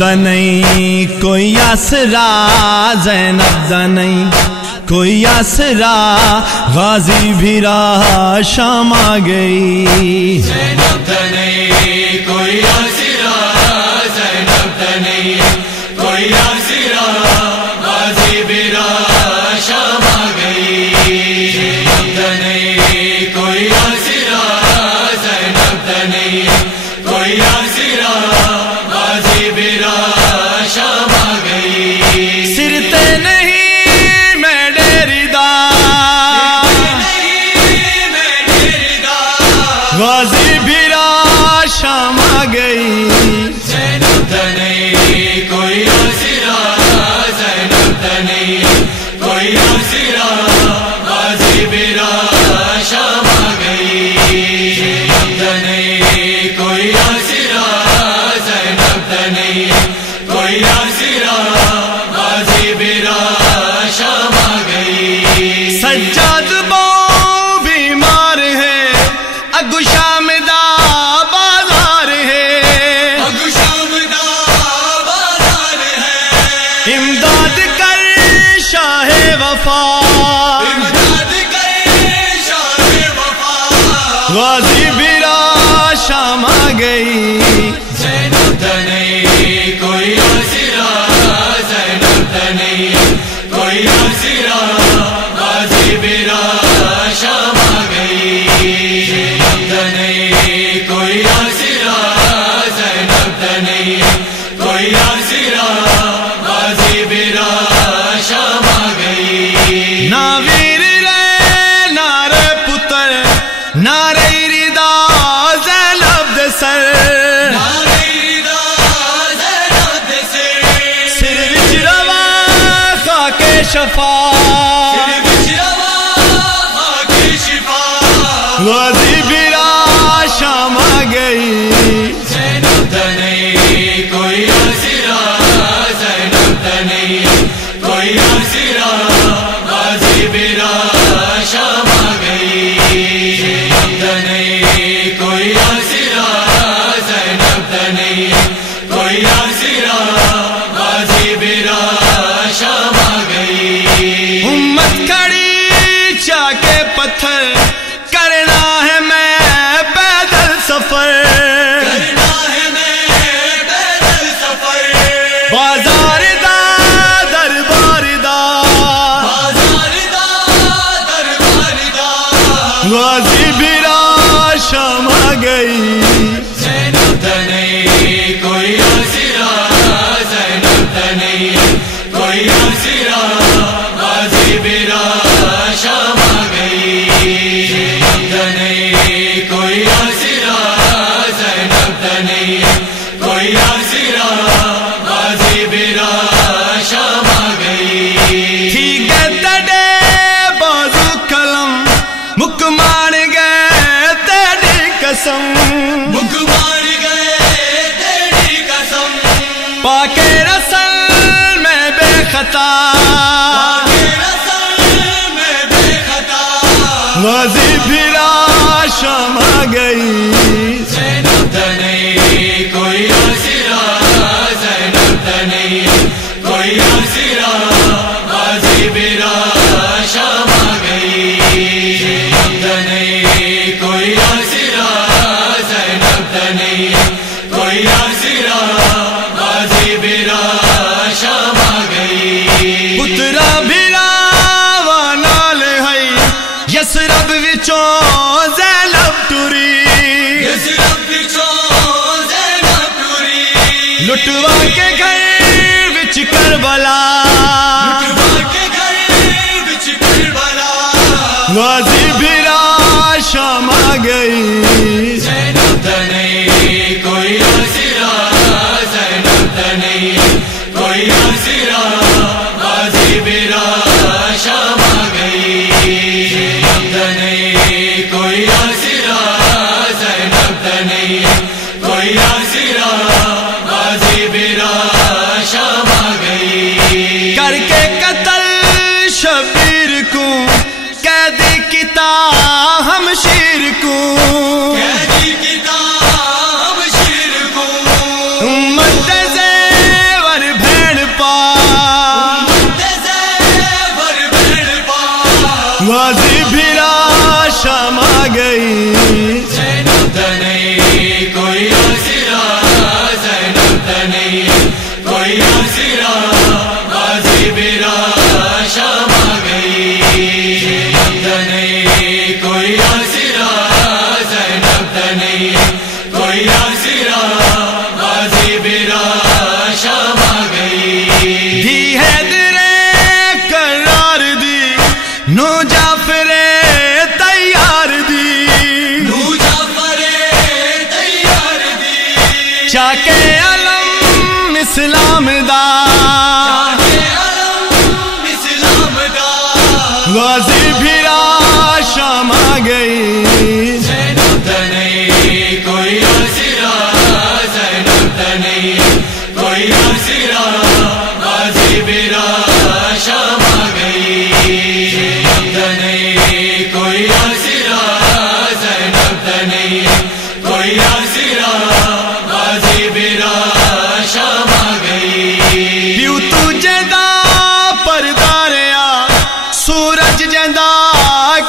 دا نہیں کوئی آسرا، زینب دا نہیں کوئی آسرا، غازی بھی راہ شام آ گئی. زینب دا نہیں کوئی آسرا، زینب دا نہیں کوئی آسرا، غازی بھی راہ شام آ گئی. زینب دا نہیں کوئی آسرا، زینب دا نہیں کوئی آسرا، غازی بھی راہ شام آ گئی. سرتے نہیں میں ڈیری دا، غازی بھی راہ شام آ گئی. زینب دا نہیں کوئی آسرا، زینب دا نہیں کوئی آسرا، غازی بھی راہ شام آ گئی. زینب دا نہیں کوئی آسرا، زینب دا نہیں کوئی آسرا، غازی بھی راہ شام آ گئی. سجاد بہو بیمار ہے، اگو شام دا بازار ہے، اگو شام دا بازار ہے. امداد کر شاہ وفا، امداد کر شاہ وفا، غازی بھی راہ شام آ گئی. زینب دا نہیں کوئی آسرا، زینب دا نہیں کوئی آسرا، غازی بھی راہ شام آ گئی. زینب دا نہیں کوئی آسرا، زینب دا نہیں کوئی آسرا، غازی بھی راہ شام آ گئی. ناویر رے نارے پتر، نارے ردا زینب دے سر، شفا غازی بھی راہ شام آ گئی. زینب دا نہیں کوئی آسرا، زینب دا نہیں کوئی آسرا، غازی بھی راہ شام آ گئی. زینب دا نہیں کوئی آسرا، زینب دا نہیں کوئی آسرا، غازی بھی راہ شام آ گئی. امت کھڑی چا کے پتھر، کرنا ہے میں پیدل سفر، کرنا ہے میں پیدل سفر. بازار دا دربار دا، بازار دا دربار دا، غازی بھی راہ شام آ گئی. زینب دا نہیں کوئی آسرا، زینب دا نہیں کوئی آسرا، غازی بھی راہ شام آ گئی. زینب دا نہیں کوئی آسرا، زینب دا نہیں کوئی آسرا، غازی بھی راہ شام آ گئی. ٹھیک ہے تڑے بازو قلم، مک مار گئے تیری قسم، مک مار گئے تیری قسم. پاک رسل میں بے خطا، غازی بھی راہ شام آ گئی. زینب دا نہیں کوئی آسرا، زینب دا نہیں کوئی آسرا، غازی بھی راہ شام آ گئی. زینب دا نہیں کوئی آسرا، زینب دا نہیں کوئی آسرا، غازی بھی راہ شام آ گئی. پترا بھی راہ نال ہے، یسرب وچوں زینب ٹری، یسرب وچوں زینب ٹری، لٹوا کے گھر وچ کربلا، لٹوا کے گھر وچ کربلا، غازی بھی راہ شام آ گئی. زینب دا نہیں کوئی آسرا، زینب دا نہیں کوئی آسرا، غازی بھی راہ شام آ گئی. زینب دا نہیں کوئی آسرا، زینب دا نہیں کوئی آسرا، غازی بھی راہ شام آ گئی. کر کے قتل شبیر کو، قیدی کتا ہم شیر کو، قیدی کتا ہم شیر کو، امت گئی زینب نہیں کوئی آسرا زینب نہیں کوئی آسرا غازی برا شام آ گئی زینب نہیں کوئی آسرا زینب نہیں کوئی آسرا غازی برا شام آ گئی دی حیدر قرار دی نو جعفر تیار دی نو جعفر تیار دی چاکے علم اسلام دا اسلام دا غازی بھیرا شام آ گئی زینب نہیں کوئی آسرا زینب نہیں کوئی آسرا غازی برا شام آ گئی زینب نہیں کوئی آسرا زینب نہیں کوئی آسرا غازی برا شام آ گئی پیو تو جیندہ پرداریا سورج جیندہ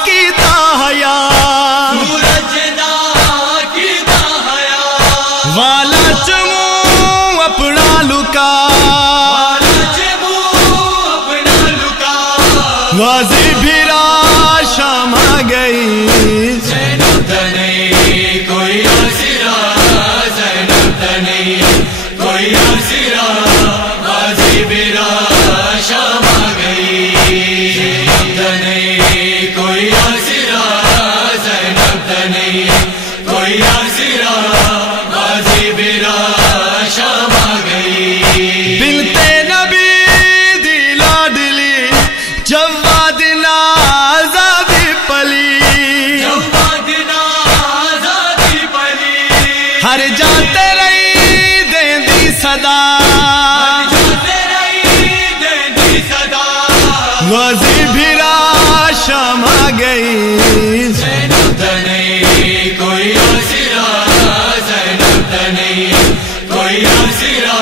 کیتا حیا سورج دا کیتا حیا والا چمو اپنا لکا اپنا لکا غازی بھیرا شام آ گئی زینب نہیں کوئی آسرا زینب نہیں کوئی آسرا غازی برا شام آ گئی زینب نہیں کوئی آسرا زینب نہیں کوئی آسرا غازی برا شام آ گئی بنتے نبی دی لاڈلی جواد نازادی پلی جوادنا آزادی پلی ہر جاتے رہی دین دی صدا غازی بھیرا شام آ گئی زینب نہیں کوئی آسرا زینب نہیں کوئی آسرا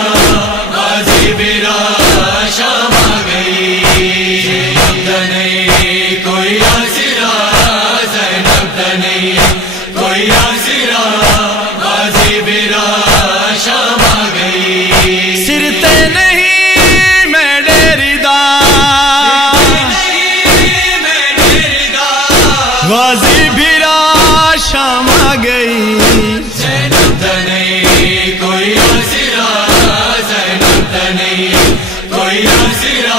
غازی برا شام آ گئی زینب نہیں کوئی آسرا زینب نہیں کوئی آسرا غازی برا شام آ گئی سرتے نہیں میں ڈیری دا غازی بھیرا شام آ گئی زینب نہیں کوئی آسرا زینب نہیں کوئی آسرا